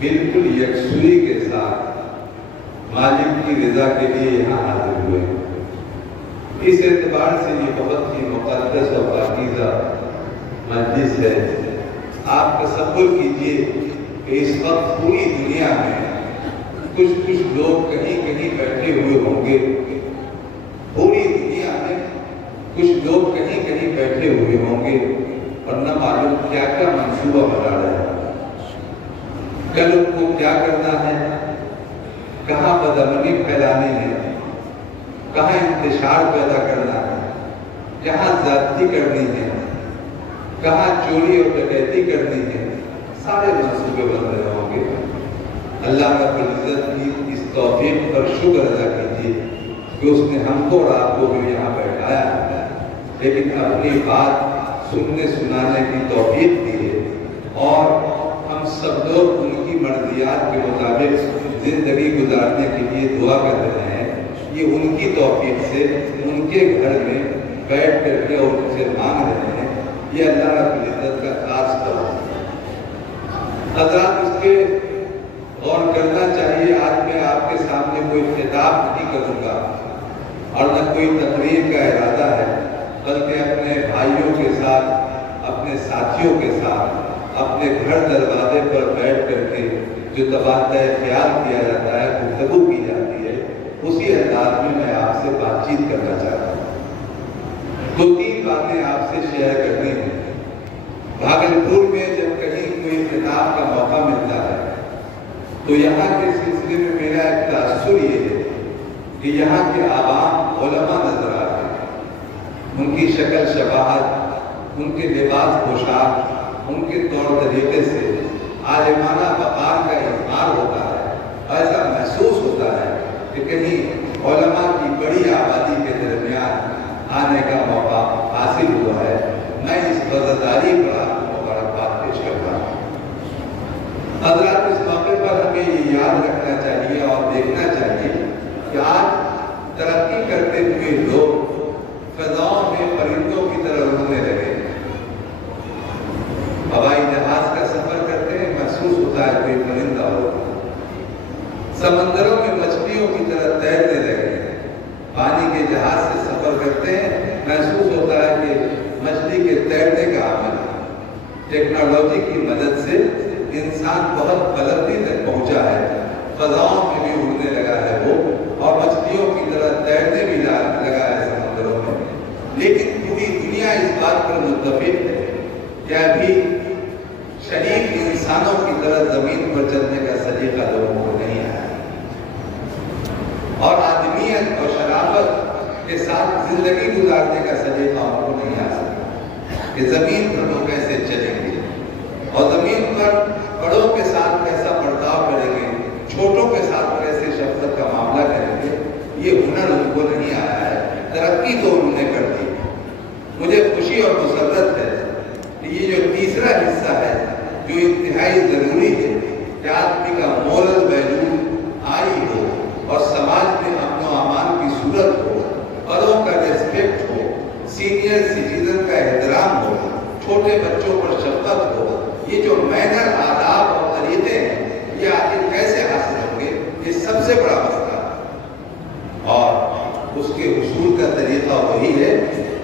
بالکل یکسوئی کے ساتھ مالک کی رضا کے لیے یہاں حاضر ہوئے. اس اعتبار سے یہ بہت ہی مقدس اور پاکیزہ مجلس ہے. آپ تصور کیجئے کہ اس وقت پوری دنیا میں کچھ لوگ کہیں بیٹھے ہوئے ہوں گے. پوری دنیا میں کچھ لوگ کہیں بیٹھے ہوئے ہوں گے اور نہ معلوم کیا منصوبہ بنا رہے ہیں. کل ان کو کیا کرنا ہے، کہاں بدامنی پھیلانی ہے، کہاں انتشار پیدا کرنا ہے، کہاں زیادتی کرنی ہے، کہاں چوری اور ڈکیتی کرنی ہے. سارے منصوبے بن رہے ہوں گے. اللہ رب العزت کی اس توفیق پر شکر ادا کیجیے کہ اس نے ہم کو اور آپ کو بھی یہاں بیٹھایا ہے، لیکن اپنی بات سننے سنانے کی توفیق دی ہے اور ہم سب لوگ ان کی مرضیات کے مطابق زندگی گزارنے کے لیے دعا کر رہے ہیں. یہ ان کی توفیق سے ان کے گھر میں بیٹھ کر کے اور ان سے مانگ رہے ہیں. یہ اللہ رب العزت کا خاص طور ہے. حضرات اس پہ غور کرنا چاہیے. آج میں آپ کے سامنے کوئی خطاب نہیں کروں گا اور نہ کوئی تقریر کا ارادہ ہے، بلکہ اپنے بھائیوں کے ساتھ، اپنے ساتھیوں کے ساتھ، اپنے گھر دروازے پر بیٹھ کر کے جو تبادلہ خیال کیا جاتا ہے، گفتگو کی جاتی ہے، اسی انداز میں آپ سے بات چیت کرنا چاہتا ہوں. 2-3 باتیں آپ سے شیئر کرنی ہیں. بھاگلپور میں جب کہیں کوئی خطاب کا موقع ملتا ہے تو یہاں کے سلسلے میں میرا ایک تاثر یہ ہے کہ یہاں کے عوام علماء نظر آتے ہیں. ان کی شکل شباہت، ان کے لباس پوشاک، ان کے طور طریقے سے عالمانہ وقار کا اظہار ہوتا ہے. ایسا محسوس ہوتا ہے کہ کہیں علماء کی بڑی آبادی کے درمیان آنے کا موقع حاصل ہوا ہے. میں اس وزاداری پر آپ کو مبارکباد پیش کرتا ہوں. حضرات اس موقع پر ہمیں یہ یاد رکھنا چاہیے اور دیکھنا چاہیے کہ آج ترقی کرتے ہوئے لوگ فضاؤں میں پرندوں کی طرح اڑنے لگے. ہوائی جہاز کا سفر کرتے ہیں، محسوس ہوتا ہے کوئی پرندہ ہو. سمندروں میں مچھلیوں کی طرح تیرنے لگے. پانی کے جہاز سے سفر کرتے ہیں، محسوس ہوتا ہے کہ مچھلی کے تیرنے کا عمل. ٹیکنالوجی کی مدد سے انسان بہت بلندی تک پہنچا ہے، فضاؤں میں بھی اڑنے لگا ہے وہ، اور مچھلیوں کی طرح تیرنے بھی لگا ہے سمندروں میں. لیکن پوری دنیا اس بات پر متفق ہے کہ ابھی شریف انسانوں کی طرح زمین پر چلنے کا سلیقہ لوگوں کو نہیں آیا، اور آدمیت اور شرافت کے ساتھ زندگی گزارنے کا سلیقہ ان کو نہیں آ سکتا کہ زمین پر لوگ کیسے چلیں گے اور زمین پر بڑوں کے ساتھ کیسا برتاؤ کریں گے، چھوٹوں کے ساتھ کیسے شفقت کا معاملہ کریں گے. یہ ہنر ان کو نہیں آیا ہے. ترقی تو انہوں نے کر دی. مجھے خوشی اور مسرت ہے کہ یہ جو تیسرا حصہ ہے جو انتہائی ضروری ہے کہ آدمی کا مورل ویلیو ہائی ہو اور سماج میں امن و امان کی صورت ہو، بڑوں کا ریسپیکٹ ہو، سینئر سٹیزن کا احترام ہو، چھوٹے بچوں پر شفقت ہو. یہ جو مینر آداب اور طریقے ہیں یہ آخر کیسے حاصل ہوں گے؟ یہ سب سے بڑا مسئلہ ہے. اور اس کے حصول کا طریقہ وہی ہے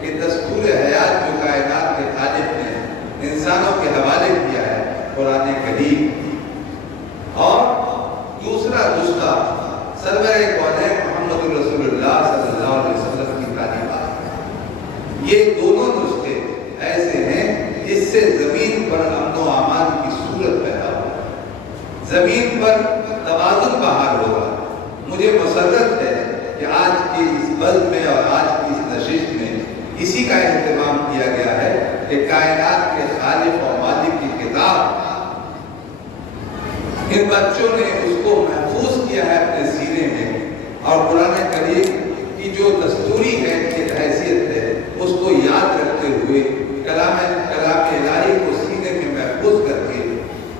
کہ دستور حیات جو کائنات کے خالق نے انسانوں کے حوالے کیا ہے، قرآن کریم. اور دوسرا نسخہ سرور کونین محمد رسول اللہ صلی اللہ علیہ وسلم کی تعلیمات. یہ دونوں نسخے ایسے ہیں جس سے زمین پر امن و امان کی صورت پیدا ہوگا، زمین پر توازن بحال ہوگا. مجھے مسرت ہے کہ آج کی اس بلد میں اور آج کی اس نشست میں اسی کا اہتمام کیا گیا ہے کہ کائنات کے خالق اور مالک کی کتاب ان بچوں نے اس کو محفوظ کیا ہے اپنے سینے میں، اور قرآن کریم کی جو دستوری ہے حیثیت ہے اس کو یاد رکھتے ہوئے کلام الہی کو سینے میں محفوظ کر کے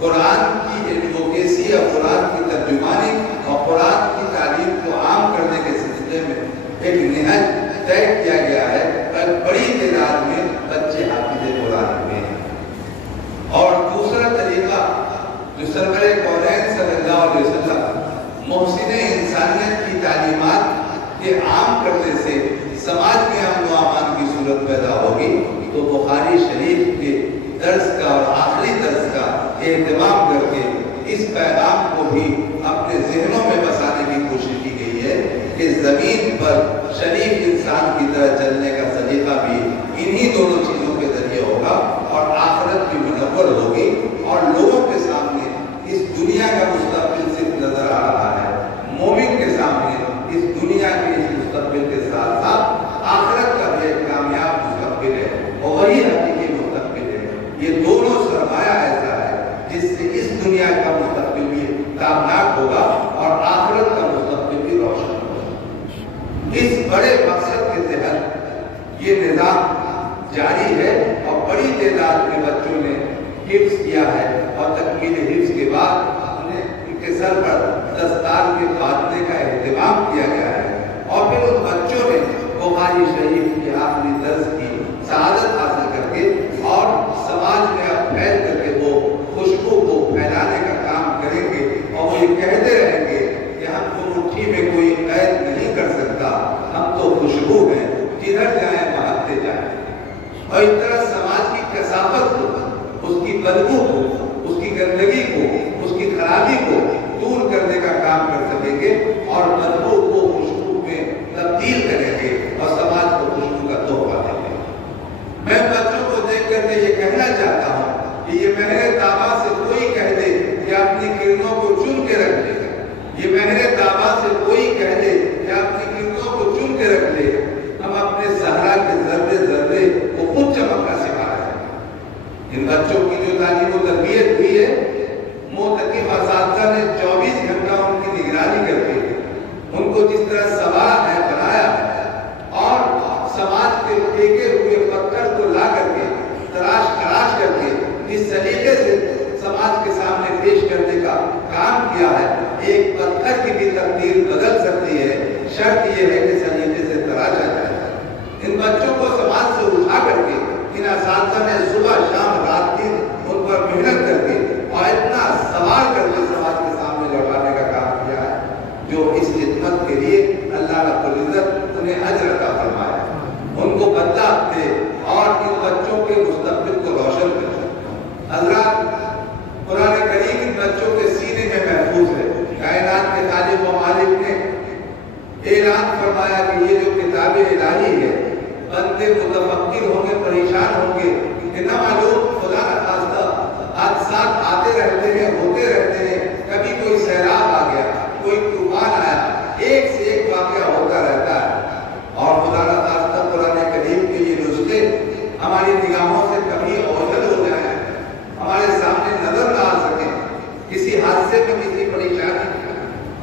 قرآن کی ایڈوکیسی اور قرآن کی ترجمانی اور قرآن کی تعلیم کو عام کرنے کے سلسلے میں ایک نہج طے کیا محسن انسانیت کی تعلیمات کے عام کرنے سے سماج میں امن و امان کی صورت پیدا ہوگی، تو بخاری شریف کے درس کا اور آخری درس کا اہتمام کر کے اس پیغام کو بھی اپنے ذہنوں میں بسانے کی کوشش کی گئی ہے کہ زمین پر شریف انسان کی طرح چلنے کا سلیقہ بھی انہی دونوں چیزوں کے ذریعے ہوگا، اور آخرت بھی منور ہوگی، اور لوگوں کے سامنے اس دنیا کا مستقبل صرف نظر آ رہا ہے، مومن کے سامنے اس دنیا کے اس مستقبل کے ساتھ ساتھ آخرت کا بھی ایک کامیاب مستقبل ہے، اور وہی حقیقی مستقبل ہے۔ یہ دونوں سرمایہ ایسا ہے جس سے اس دنیا کا مستقبل بھی کامیاب ہوگا اور آخرت کا مستقبل بھی روشن ہوگا۔ اس بڑے مقصد کے تحت یہ نظام جاری ہے، اور بڑی تعداد میں بچوں نے حفظ کیا ہے، اور تکمیل حفظ کے بعد انہیں ان کے سر پر دستار کے باندھنے کا اہتمام کیا گیا ہے، اور پھر ان بچوں نے بخاری شریف کے آخری درس کی سعادت حاصل کر کے اور سماج میں اب پھیل کر کے وہ خوشبو کو پھیلانے کا کام کریں گے، اور وہ یہ کہتے رہیں گے کہ ہم کو مٹھی میں کوئی قید نہیں کر سکتا، ہم تو خوشبو ہیں، جدھر جائیں مہکتے جائیں۔ اور اس طرح سماج کی کثافت کو، اس کی بدبو کو، اس کی گندگی کو، اس کی خرابی کو دور کرنے کا کام کر سکیں گے، اور بدبو کو خوشبو میں تبدیل کریں گے، اور سماج کو خوشبو کا تحفہ دیں گے۔ میں بچوں کو دیکھ کر کے یہ کہنا چاہتا ہوں کہ یہ مہر طابہ سے کوئی کہہ دے کہ اپنی کرنوں کو چن کے رکھ لے، یہ مہر طابہ سے کوئی کہہ دے کہ اپنی کرنوں کو چن کے رکھ لے، ہم اپنے صحرا کے ذرے ذرے کو خود چمکنا سکھا رہے ہیں۔ ان بچوں کی جو تعلیم و تربیت ہوئی ہے، معتکف اساتذہ نے 24 گھنٹہ ان کی نگرانی کر کے ان کو جس طرح سوار ہے بنایا ہے، اور سماج کے پھینکے ہوئے پتھر کو لا کر کے تراش کر کے اس سلیقے سے سماج کے سامنے پیش کرنے کا کام کیا ہے۔ ایک پتھر کی بھی تقدیر بدل سکتی ہے، شرط یہ ہے کہ سلیقے سے تراشا جائے۔ ان بچوں کو سماج سے اٹھا کر کے ان اساتذہ نے صبح شام رات دن ان پر محنت کر کے اور اتنا سوار کر کے سماج کے سامنے لوٹانے کا کام کیا ہے، جو اس خدمت کے لیے اللہ رب العزت انہیں اجر عطا فرمائے، ان کو بدلہ دے اور ان بچوں کے مستقبل کو روشن کرے۔ حضرات، قرآن کریم ان بچوں کے سینے میں محفوظ ہے۔ کائنات کے خالق و مالک نے اعلان فرمایا کہ یہ جو کتاب الہی ہے، بندے متفکر ہوں گے، پریشان ہوں گے کہ نہ معلوم خدا نخواستہ حادثات آتے رہتے ہیں، ہوتے رہتے ہیں، کبھی کوئی سیلاب آ گیا، کوئی طوفان آیا، ایک سے ایک واقعہ ہوتا رہتا ہے، اور خدا نخواستہ قرآن کریم کے یہ نسخے ہماری نگاہوں سے کبھی اوجھل ہو جائیں، ہمارے سامنے نظر نہ آ سکیں، کسی حادثے میں کسی پریشانی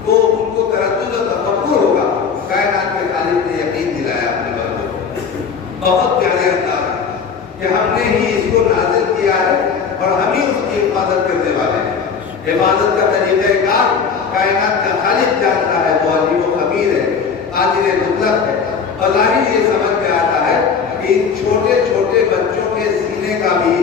تو ان کو تردد و تفکر ہوگا۔ کائنات کے خالق نے یقین دلایا اپنے بندوں کو، بہت پیارے انداز کہ ہم نے ہی اس کو نازل کیا ہے اور ہم ہی اس کی حفاظت کرنے والے ہیں۔ حفاظت کا طریقہ کار کائنات کا خالق جانتا ہے، وہ علیم و خبیر ہے، قادر مطلق ہے، اور ظاہر یہ سمجھ میں آتا ہے کہ ان چھوٹے چھوٹے بچوں کے سینے کا بھی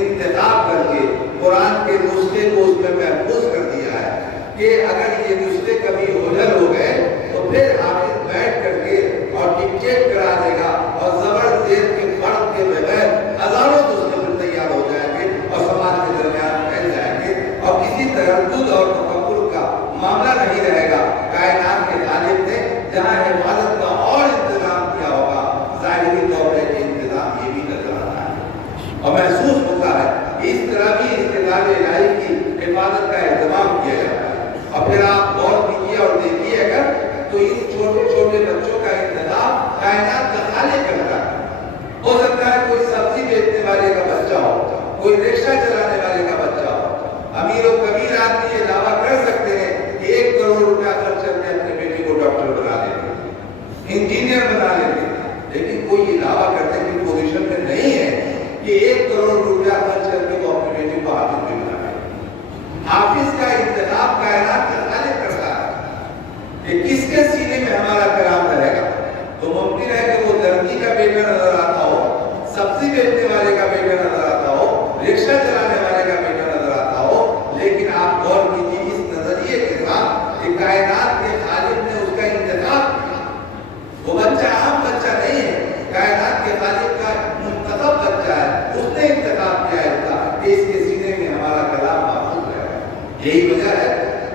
انتخاب کر کے قرآن کے نسخے کو اس میں محفوظ کر دیا ہے کہ اگر یہ نسخے کبھی اوجھل ہو گئے تو پھر حافظ بیٹھ کر کے اور ڈکٹیٹ کرا دے گا، اور زبر زیر کے فرق کے بغیر ہزاروں نسخے تیار ہو جائیں گے اور سماج کے درمیان پھیل جائیں گے، اور کسی تردد اور تفکر کا معاملہ نہیں رہے گا۔ کائنات کے خالق نے جہاں حفاظت کا اور انتظام کیا ہوگا، ظاہری طور پہ انتظام یہ بھی نظر آتا ہے اور محسوس ہوتا ہے کہ اس طرح بھی اس کتاب الہی کی حفاظت کا اہتمام کیا جاتا ہے۔ اور پھر آپ غور کیجیے اور دیکھیے اگر تو ان چھوٹے چھوٹے بچوں کا انتظام کائنات کا خالق کرتا ہے۔ ہو سکتا ہے کوئی سبزی بیچنے والے کا بچہ ہو، کوئی رکشہ چلانے والے کا بچہ ہو، امیر و کبیر آدمی یہ دعویٰ کر سکتے ہیں کہ 1 کروڑ روپیہ خرچ کر کے اپنے بیٹے کو ڈاکٹر بنا لیں گے، انجینئر بنا لیں گے، لیکن کوئی یہ دعویٰ کرنے کی پوزیشن میں نہیں ہے کہ 1 کروڑ روپیہ خرچ کر کے وہ اپنے بیٹے کو حافظ بھی بنا لیں گے۔ حافظ کا انتخاب کائنات کا خالق کرتا ہے کہ کس کے سینے میں ہمارا کلام رہے گا۔ تو ممکن ہے کہ وہ درزی کا بیٹا نظر آتا ہو، سبزی بیچنے والے کا بیٹا نظر آتا ہو، رکشہ چلانے والے کا بیٹا نظر آتا ہو، لیکن آپ غور کیجیے اس نظریے کے ساتھ کہ کائنات کے خالق نے اس کا انتخاب کیا. وہ بچہ عام بچہ نہیں ہے، کائنات کے خالق کا منتخب بچہ ہے. اس نے انتخاب کیا اس کا کہ اس کے سینے میں ہمارا کلام محفوظ رہے. یہی وجہ ہے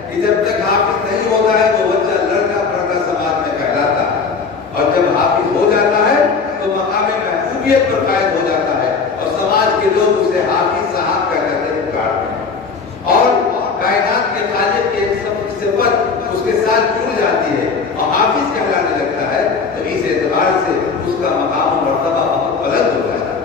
کہ جب تک حافظ نہیں ہوتا ہے وہ بچہ لڑکا پڑکا سماج میں کہلاتا ہے، اور جب حافظ ہو جاتا ہے تو مقام محبوبیت پر قائم ہو جاتا ہے، اور سماج کے لوگ اسے حافظ صاحب کہتے ہیں، پکارتے ہیں. اور کائنات کے خالق کی ایک صفت اس کے ساتھ جڑ جاتی ہے اور حافظ کہلانے لگتا ہے، تو اس اعتبار سے اس کا مقام و مرتبہ بہت بلند ہو جاتا ہے.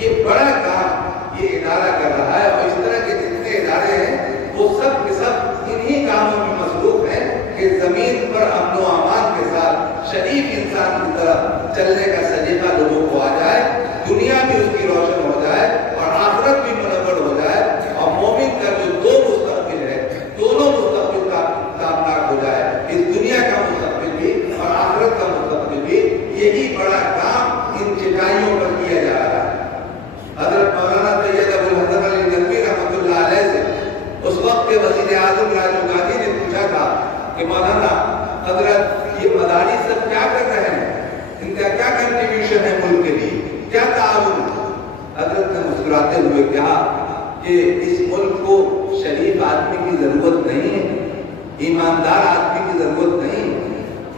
یہ بڑا کام یہ ادارہ کر رہا ہے، اور اس طرح کے جتنے ادارے ہیں وہ سب کے سب انہی کاموں میں مصروف ہیں کہ زمین پر امن و امان کے ساتھ شریف انسان کی طرف چلنے کا سلیقہ لوگوں کو آ جائے، دنیا بھی اس کی روشن ہو جائے اور آخرت بھی منور ہو جائے، اور مومن کا جو دو مستقبل ہے دونوں مستقبل کا کامیاب ہو جائے. اس دنیا کا مستقبل بھی اور آخرت کا مستقبل بھی. یہی بڑا کام ان چٹائیوں پر کیا جا رہا ہے. حضرت مولانا سید ابوالحسن علی ندوی رحمۃ اللہ علیہ سے اس وقت کے وزیر اعظم راجیو گاندھی نے پوچھا تھا کہ مولانا حضرت یہ مدارس سب کیا کر رہے ہیں، ان کا کیا کنٹریبیوشن ہے ملک کے لیے، کیا تعاون. حضرت نے مسکراتے ہوئے کہا کہ اس ملک کو شریف آدمی کی ضرورت نہیں ہے، ایماندار آدمی کی ضرورت نہیں.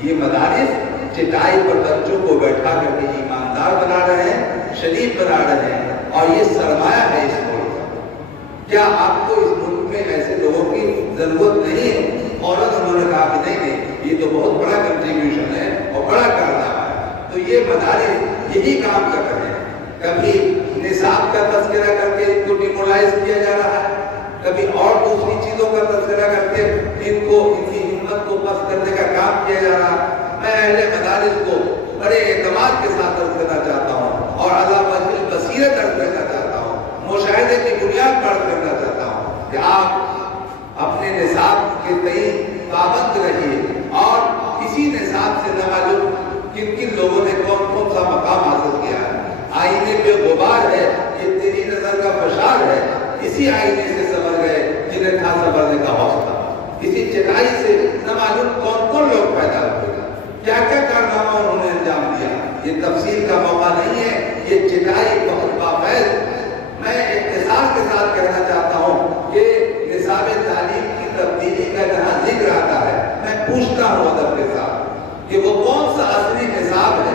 یہ مدارس چٹائی پر بچوں کو بیٹھا کر کے ایماندار بنا رہے ہیں، شریف بنا رہے ہیں، اور یہ سرمایہ ہے اس ملک کا. کیا آپ کو اس ملک میں ایسے لوگوں کی ضرورت نہیں ہے؟ اور انہوں نے کہا کہ نہیں، یہ تو بہت بڑا کنٹریبیوشن ہے اور بڑا کارنامہ ہے. تو یہ مدارس یہی کام کر رہے ہیں. کبھی نصاب کا تذکرہ کر کے ان کو ڈیمولائز کیا جا رہا ہے، کبھی اور دوسری چیزوں کا تذکرہ کر کے ان کی ہمت کو پست کرنے کا کام کیا جا رہا ہے. میں اہل مدارس کو بڑے اعتماد کے ساتھ عرض کرنا چاہتا ہوں اور علی وجہ البصیرت عرض کرنا چاہتا ہوں، مشاہدے کی بنیاد پر عرض کرنا چاہتا ہوں کہ آپ اپنے نصاب کے تئیں پابند رہیے، اور اسی نصاب سے نہ معلوم کن کن لوگوں نے کون کون سا مقام حاصل کیا ہے. آئینے پہ غبار ہے، یہ تیری نظر کا فشار ہے. اسی آئینے سے سنور گئے جنہیں تھا سنورنے کا حوصلہ. کسی چٹائی سے نہ معلوم کون کون لوگ پیدا ہوئے، کیا کیا کارنامہ انہوں نے انجام دیا. یہ تفصیل کا موقع نہیں ہے، یہ چٹائی بہت بافیض. میں اختصار کے ساتھ کہنا چاہتا ہوں کہ نصاب تعلیم کی تبدیلی کا جہاں ذکر آتا ہے، میں پوچھتا ہوں ادب کے ساتھ کہ وہ کون سا اصلی نصاب ہے،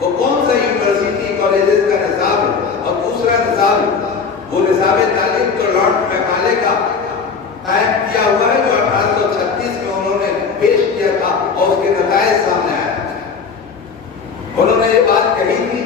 وہ کون سا یونیورسٹی کالجز کا نصاب ہے، اور دوسرا نصاب وہ نصاب تعلیم جو لارڈ میکالے کا قائم کیا ہوا ہے، جو 1836 میں انہوں نے پیش کیا تھا اور اس کے نتائج سامنے آئے. انہوں نے یہ بات کہی تھی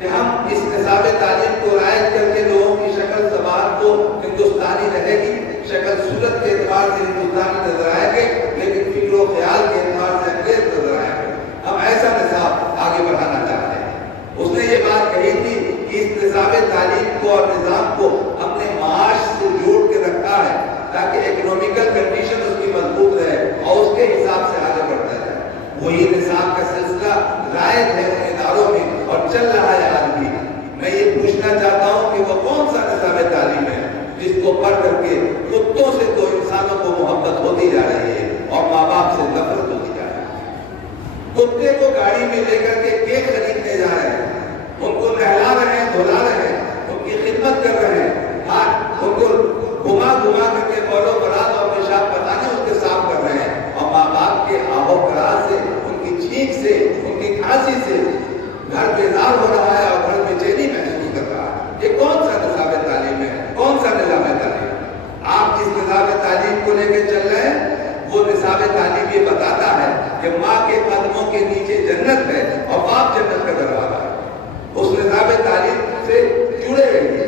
کہ ہم اس نصاب تعلیم کو رائج کر کے لوگوں کی شکل زبان کو ہندوستانی رہے گی، شکل صورت کے اعتبار سے ہندوستانی نظر آئے گے، لیکن فکر و خیال کے اعتبار سے انگریز نظر آئے گے. ہم ایسا نصاب آگے بڑھانا چاہتے ہیں. اس نے یہ بات کہی تھی کہ اس نصاب تعلیم کو اور نظام کو اپنے معاش سے جوڑ کے رکھا ہے تاکہ اکنامیکل کنڈیشن اس کی مضبوط رہے اور اس کے حساب سے آگے بڑھتا جائے. وہی نصاب کا سلسلہ رائج ہے ان اداروں میں اور چل رہا ہے آج بھی. میں یہ پوچھنا چاہتا ہوں کہ وہ کون سا نصاب تعلیم ہے جس کو پڑھ کر کے کتوں سے تو انسانوں کو محبت ہوتی جا رہی ہے اور ماں باپ سے نفرت ہوتی جا رہی ہے. کتے کو گاڑی میں لے کر کے کیک خریدنے جا رہے ہیں، ان کو نہلا رہے ہیں، دھلا رہے ہیں، ان کی خدمت کر رہے ہیں، ان کو گھما گھما کر کے بولو برات اور پیشاب پتانے اس کے صاف کر رہے ہیں، اور ماں باپ کے آہو کراس سے، ان کی چھینک سے، ان کی کھانسی سے گھر بیزار ہو رہا ہے اور گھر بے چینی محسوس کر رہا ہے. یہ کون سا نصاب تعلیم ہے، کون سا نظام تعلیم؟ آپ جس نظام تعلیم کو لے کے چل رہے ہیں وہ نصاب تعلیم یہ بتاتا ہے کہ ماں کے قدموں کے نیچے جنت ہے اور باپ جنت کا دروازہ ہے. اس نظام تعلیم سے جڑے رہیے.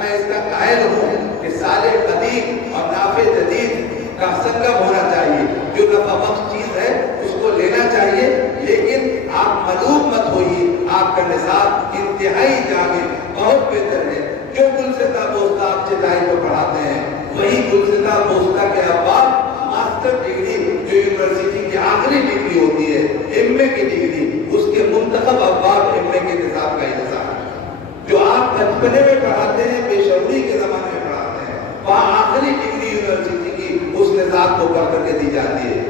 میں اس کا قائل ہوں کہ صالح قدیم اور نافع جدید کا سنگم ہونا چاہیے. جو نفع بخش چیز ہے اس کو لینا چاہیے، لیکن آپ مغلوب مت ہوئیے. آپ کا نصاب انتہائی جامع بہت بہتر ہے. جو گلستہ بوستہ آپ چٹائی کو پڑھاتے ہیں وہی گلستہ بوستہ کے ابواب ماسٹر ڈگری جو یونیورسٹی کی آخری ڈگری ہوتی ہے، ایم اے کی ڈگری، اس کے منتخب ابواب ایم اے کے نصاب کا حصہ ہے. جو آپ بچپنے میں پڑھاتے ہیں، بے شعوری کے زمانے میں پڑھاتے ہیں، وہاں آخری ڈگری یونیورسٹی کی اس نصاب کو پڑھ کر کے دی جاتی ہے.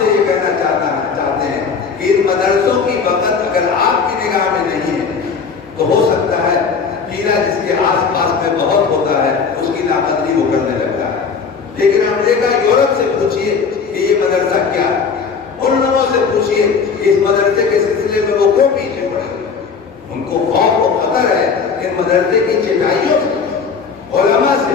سے یہ کہنا چاہتے ہیں کہ ان مدرسوں کی وقت اگر آپ کی نگاہ میں نہیں ہے تو ہو سکتا ہے کیڑا جس کے آس پاس میں بہت ہوتا ہے اس کی ناقدری وہ کرنے لگتا ہے. لیکن امریکہ یورپ سے پوچھئے کہ یہ مدرسہ کیا ہے, ان لوگوں سے پوچھئے کہ اس مدرسے کے سلسلے میں وہ کیوں پیچھے پڑے. ان کو خوف و خطر ہے ان مدرسے کی چٹائیوں سے, علماء سے,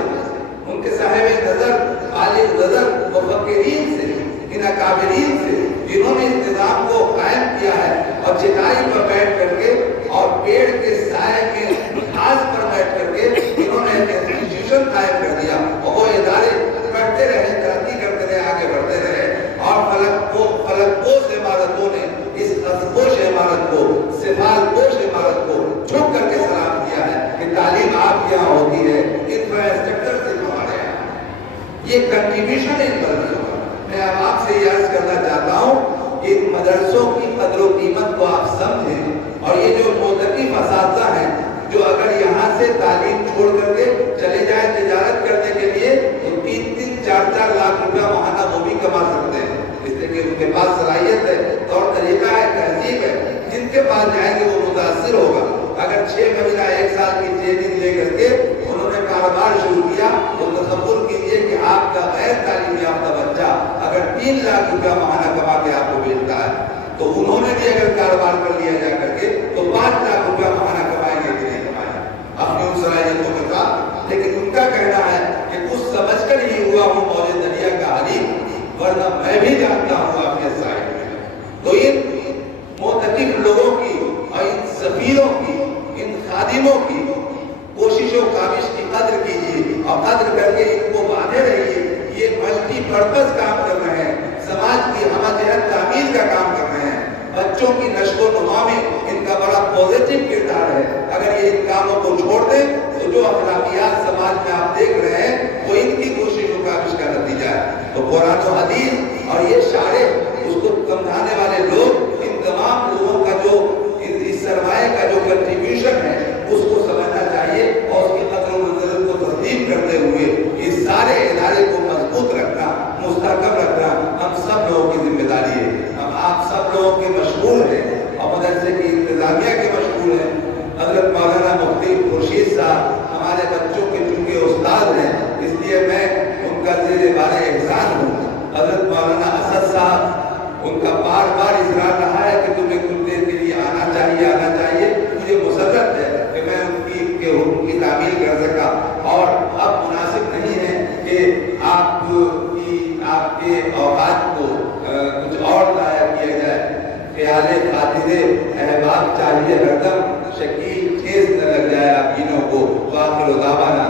ان کے صاحب نظر, بالغ نظر و فقیرین سے, ان اکابرین سے جنہوں نے اس نظام کو قائم کیا ہے اور چٹائی پر بیٹھ کر کے اور پیڑ کے سائے میں گھاس پر بیٹھ کر کے انہوں نے انسٹیٹیوشن قائم کر دیا اور وہ ادارے بڑھتے رہے, ترقی کرتے رہے, آگے بڑھتے رہے. اور فلک پوش عمارتوں نے اس خزپوش عمارت کو, سفال پوش عمارت کو جھک کر کے سلام کیا ہے کہ تعلیم آپ کے یہاں ہوتی ہے, انفراسٹرکچر سے ہمارے یہاں یہ کنٹریبیوشن ہے ان مدرسوں کا. میں اب آپ سے یہ عرض کرنا چاہتا ہوں کہ ان مدرسوں کی قدر و قیمت کو آپ سمجھیں, اور یہ جو معتکف اساتذہ ہیں جو اگر یہاں سے تعلیم چھوڑ کر کے چلے جائیں تجارت کرنے کے لیے تو 3-4 لاکھ روپیہ ماہانہ وہ بھی کما سکتے ہیں, اس لیے کہ ان کے پاس صلاحیت ہے, طور طریقہ ہے, تہذیب ہے. جن کے پاس جائیں گے وہ متاثر ہوگا. اگر 6 مہینہ 1 سال کی ٹریننگ لے کر کے انہوں نے کاروبار شروع کیا تو تصور کیجیے کہ آپ کا غیر تعلیم یافتہ بچہ اگر 3 لاکھ روپیہ ماہانہ کما کے آپ کو بھیجتا ہے تو انہوں نے بھی اگر کاروبار کر لیا جا کر کے تو 5 لاکھ روپیہ ماہانہ کمائیں گے کہ نہیں کمائیں گے اپنی ان صلاحیتوں کے ساتھ. لیکن ان کا کہنا ہے کہ کچھ سمجھ کر ہی ہوا ہوں موج دریا کا حریف, ورنہ میں بھی جانتا ہوں آپ کے سائے میں. تو ان معتکف لوگوں کی اور ان سفیروں کی, ان خادموں کی کوشش و کاوش کی قدر کیجیے اور قدر کر کے ان کو باندھے رہیے. یہ ملٹی پرپز کام کر رہے ہیں, سماج کی ہمہ جہت تعمیر کا کام کر رہے ہیں. بچوں کی نشو و نما میں ان کا بڑا پوزیٹو کردار ہے. اگر یہ ان کاموں کو چھوڑ دیں تو جو اخلاقیات سماج میں آپ دیکھ رہے ہیں وہ ان کی کوشش و کاوش کا نتیجہ ہے. تو قرآن و حدیث اور یہ شارع, اس کو سمجھانے والے لوگ, ان تمام لوگوں کا جو اس سرمایہ کا جو کنٹریبیوشن ہے اس کو سمجھنا چاہیے اور اس کی قدر و منزلت کو تسلیم کرتے ہوئے اس سارے ادارے کو مضبوط رکھنا, مستحکم رکھنا ہم سب لوگوں کی ذمہ داری ہے. ہم آپ سب لوگوں کے مشغول ہیں اور مدرسے کی انتظامیہ کے مشغول ہیں. حضرت مولانا مفتی خورشید صاحب ہمارے بچوں کے چونکہ استاد ہیں اس لیے میں ان کا زیر بار احسان ہوں. حضرت مولانا اسد صاحب ان کا بار بار اصرار رہا ہے کہ تمہیں کچھ دیر کے لیے آنا چاہیے. مجھے مسرت ہے کہ میں ان کے حکم کی تعمیل کر سکا, اور اب مناسب نہیں ہے کہ آپ کے اوقات کو کچھ اور ضائع کیا جائے. خیال خاطر احباب چاہیے ہر دم, شکیل ٹھیس نہ لگ جائے آپ جنوں کو. آخر دعوانا